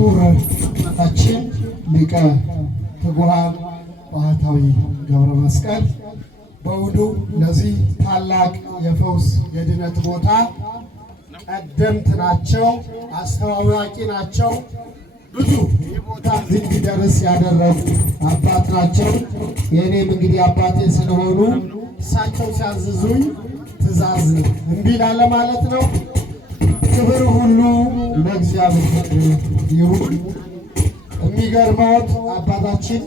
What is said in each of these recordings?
ክቡር አባታችን ሊቀ ትጉሃን ባህታዊ ገብረ መስቀል በውዱ ለዚህ ታላቅ የፈውስ የድነት ቦታ ቀደምት ናቸው፣ አስተዋዋቂ ናቸው። ብዙ ቦታ እንዲደርስ ያደረጉ አባት ናቸው። የእኔም እንግዲህ አባቴ ስለሆኑ እሳቸው ሲያዝዙኝ ትእዛዝ እምቢ ላለ ማለት ነው። ክብር ሁሉ ለእግዚአብሔር ይሁን። የሚገርመውት አባታችን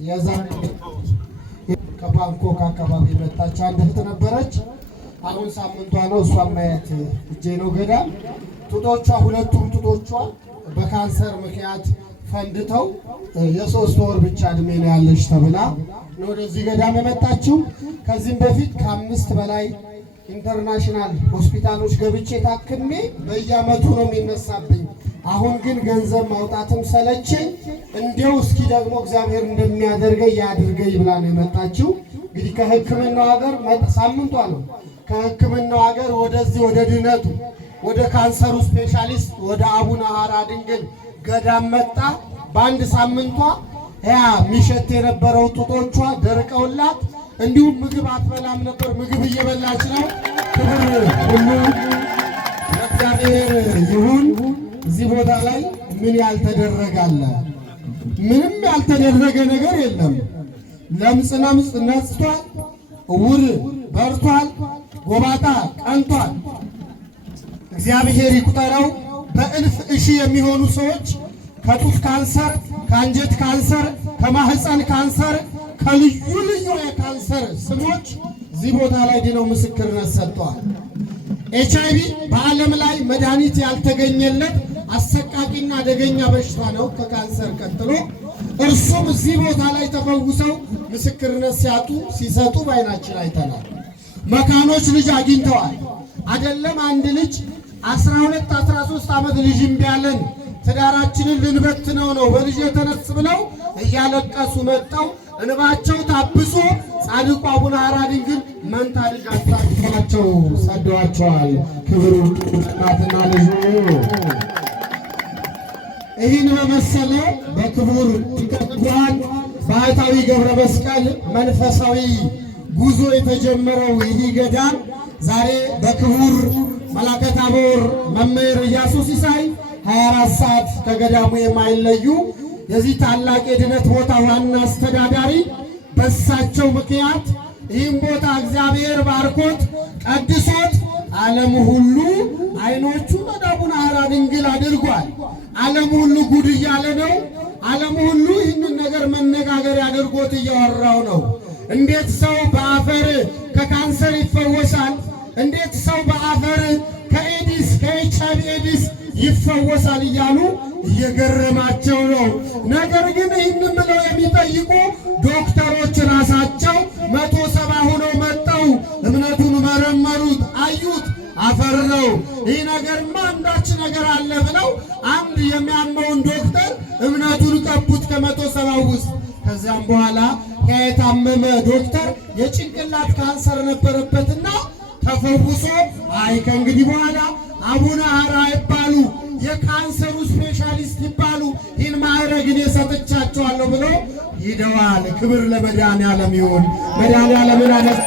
የዛን ከባንኮክ አካባቢ መጣች አንድ እህት ነበረች። አሁን ሳምንቷ ነው። እሷን ማየት እጄ ነው ገዳም ጡቶቿ ሁለቱም ጡቶቿ በካንሰር ምክንያት ፈንድተው የ3 ወር ብቻ እድሜ ነው ያለች ተብላ ነው ወደዚህ ገዳም የመጣችው። ከዚህም በፊት ከ5 በላይ ኢንተርናሽናል ሆስፒታሎች ገብቼ ታክሜ በየዓመቱ ነው የሚነሳብኝ። አሁን ግን ገንዘብ ማውጣትም ሰለቸኝ። እንዲያው እስኪ ደግሞ እግዚአብሔር እንደሚያደርገኝ ያድርገኝ ብላ ነው የመጣችው። እንግዲህ ከሕክምናው ሀገር ሳምንቷ ነው። ከሕክምናው ሀገር ወደዚህ ወደ ድነቱ ወደ ካንሰሩ ስፔሻሊስት ወደ አቡነ ሐራ ድንግል ገዳም መጣ። በአንድ ሳምንቷ ያ ሚሸት የነበረው ጡቶቿ ደርቀውላት እንዲሁም ምግብ አትበላም ነበር። ምግብ እየበላች ነው። ክብር ሁሉ ለእግዚአብሔር ይሁን። እዚህ ቦታ ላይ ምን ያልተደረገ አለ? ምንም ያልተደረገ ነገር የለም። ለምጽ ነጽቷል፣ ዕውር በርቷል፣ ጎባጣ ቀንቷል። እግዚአብሔር ይቁጠረው። በእልፍ እሺ የሚሆኑ ሰዎች ከጡት ካንሰር፣ ከአንጀት ካንሰር፣ ከማህፀን ካንሰር፣ ከልዩ ልዩ የካንሰር ስሞች እዚህ ቦታ ላይ ድነው ምስክርነት ሰጥተዋል። ኤችአይቪ በዓለም ላይ መድኃኒት ያልተገኘለት አሰቃቂና አደገኛ በሽታ ነው ከካንሰር ቀጥሎ። እርሱም እዚህ ቦታ ላይ ተፈውሰው ምስክርነት ሲሰጡ በዓይናችን አይተናል። መካኖች ልጅ አግኝተዋል። አይደለም አንድ ልጅ 12 13 ዓመት ልጅ እምቢ አለን ትዳራችንን ልንበትነው ነው በልጅ የተነስ ብለው እያለቀሱ መጣው እንባቸው ታብሶ ጻድቁ አቡነ ሐራ ድንግል መንታ ልጅ አሳድገዋቸው ሰደዋቸዋል። ክብሩ እናትና ልጁ ይህን በመሰለ በክቡር ሊቀ ትጉሃን ባህታዊ ገብረ መስቀል መንፈሳዊ ጉዞ የተጀመረው ይህ ገዳም ዛሬ በክቡር መላከ ታቦር መምህር ኢያሱ ሲሳይ 24 ሰዓት ከገዳሙ የማይለዩ የዚህ ታላቅ የድነት ቦታ ዋና አስተዳዳሪ በሳቸው ምክንያት ይህም ቦታ እግዚአብሔር ባርኮት ቀድሶት ዓለም ሁሉ አይኖቹ ወደ አቡነ ሐራ ድንግል አድርጓል። ዓለም ሁሉ ጉድ እያለ ነው። ዓለም ሁሉ ይህንን ነገር መነጋገር ያደርጎት እያወራው ነው። እንዴት ሰው በአፈር ከካንሰር ይፈወሳል? እንዴት ሰው በአፈር ከኤዲስ ከኤችአይቪ ኤዲስ ይፈወሳል እያሉ እየገረማቸው ነው። ነገር ግን ይህንን ብለው የሚጠይቁ ዶክተሮች ራሳቸው 170 ሆነው መጠው እምነቱን መረመሩት፣ አዩት፣ አፈር ነው። ይህ ነገርማ አንዳች ነገር አለ ብለው አንድ የሚያመውን ዶክተር እምነቱን ቀቡት ከ170 ውስጥ። ከዚያም በኋላ የታመመ ዶክተር የጭንቅላት ካንሰር ነበረበትና ተፈውሶ አይ ከእንግዲህ በኋላ አቡነ ሐራ ይባሉ የካንሰሩ ስፔሻሊስት ይባሉ ይህን ማዕረግን የሰጥቻቸዋለሁ ብሎ ሂደዋል። ክብር ለመድኃኔዓለም ይሁን። መድኃኔዓለምን አነስ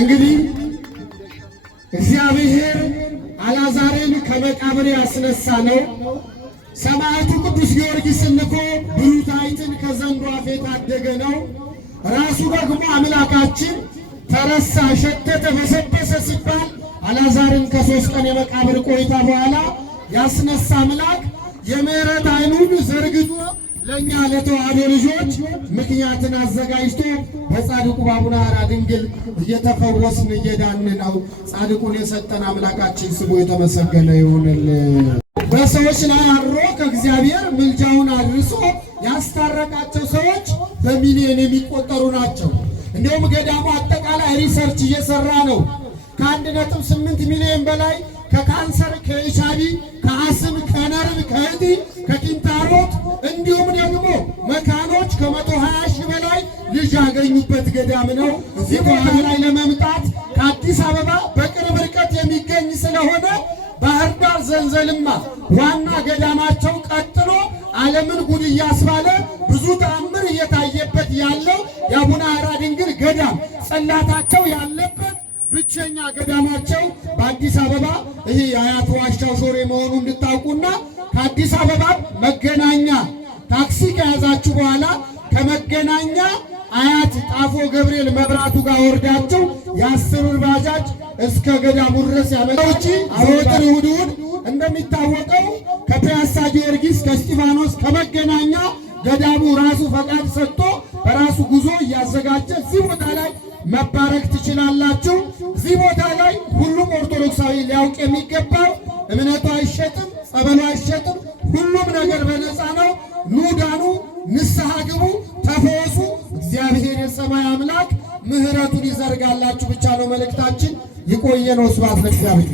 እንግዲህ እግዚአብሔር አልዓዛርን ከመቃብር ያስነሳ ነው። ሰማዕቱ ቅዱስ ጊዮርጊስን ልኮ ብሩታይትን ከዘንዶ አፍ የታደገ ነው። ራሱ ደግሞ አምላካችን ተረሳ፣ ሸተተ፣ በሰበሰ ሲባል አልዓዛርን ከ3 ቀን የመቃብር ቆይታ በኋላ ያስነሳ አምላክ የምሕረት ዓይኑን ዘርግቶ ለእኛ ለተዋሕዶ ልጆች ምክንያትን አዘጋጅቶ በጻድቁ በአቡነ ሐራ ድንግል እየተፈወስን እየዳን ነው። ጻድቁን የሰጠን አምላካችን ስሙ የተመሰገነ ይሁንልን። በሰዎች ላይ አድሮ ከእግዚአብሔር ምልጃውን አድርሶ ያስታረቃቸው ሰዎች በሚሊዮን የሚቆጠሩ ናቸው። እንዲሁም ገዳሙ አጠቃላይ ሪሰርች እየሰራ ነው። ከ1.8 ሚሊዮን በላይ ከካንሰር፣ ከኤችአይቪ፣ ከአስም፣ ከነርቭ፣ ከእጢ፣ ከኪንታሮት እንዲሁም ደግሞ መካኖች ከ120 ሺህ በላይ ልጅ ያገኙበት ገዳም ነው። እዚህ ቦታ ላይ ለመምጣት ከአዲስ አበባ በቅርብ ርቀት የሚገኝ ስለሆነ ባህር ዳር ዘንዘልማ ዋና ገዳማቸው ቀጥሎ ዓለምን ጉድ እያስባለ ብዙ ተአምር እየታየበት ያለው የአቡነ ሐራ ድንግል ገዳም ጽላታቸው ያለበት ብቸኛ ገዳማቸው በአዲስ አበባ ይህ የአያት ዋሻው ሾሬ መሆኑ እንድታውቁና ከአዲስ አበባ መገናኛ ታክሲ ከያዛችሁ በኋላ ከመገናኛ አያት ጣፎ ገብርኤል መብራቱ ጋር ወርዳችሁ የ10 ብር ባጃጅ እስከ ገዳሙ ድረስ ያመጣውጪ ዘወትር እሑድ እሑድ እንደሚታወቀው ከፒያሳ ጊዮርጊስ ከእስጢፋኖስ ከመገናኛ ገዳሙ ራሱ ፈቃድ ሰጥቶ በራሱ ጉዞ እያዘጋጀ እዚህ ቦታ ላይ መባረክ ትችላላችሁ። እዚህ ቦታ ላይ ሁሉም ኦርቶዶክሳዊ ሊያውቅ የሚገባው እምነቱ አይሸጥም፣ ጸበሉ አይሸጥም፣ ሁሉም ነገር በነፃ ነው። ኑ ዳኑ፣ ንስሐ ግቡ፣ ተፈወሱ። እግዚአብሔር የሰማይ አምላክ ምሕረቱን ይዘርጋላችሁ ብቻ ነው መልእክታችን። ይቆየን። ስብሐት ለእግዚአብሔር።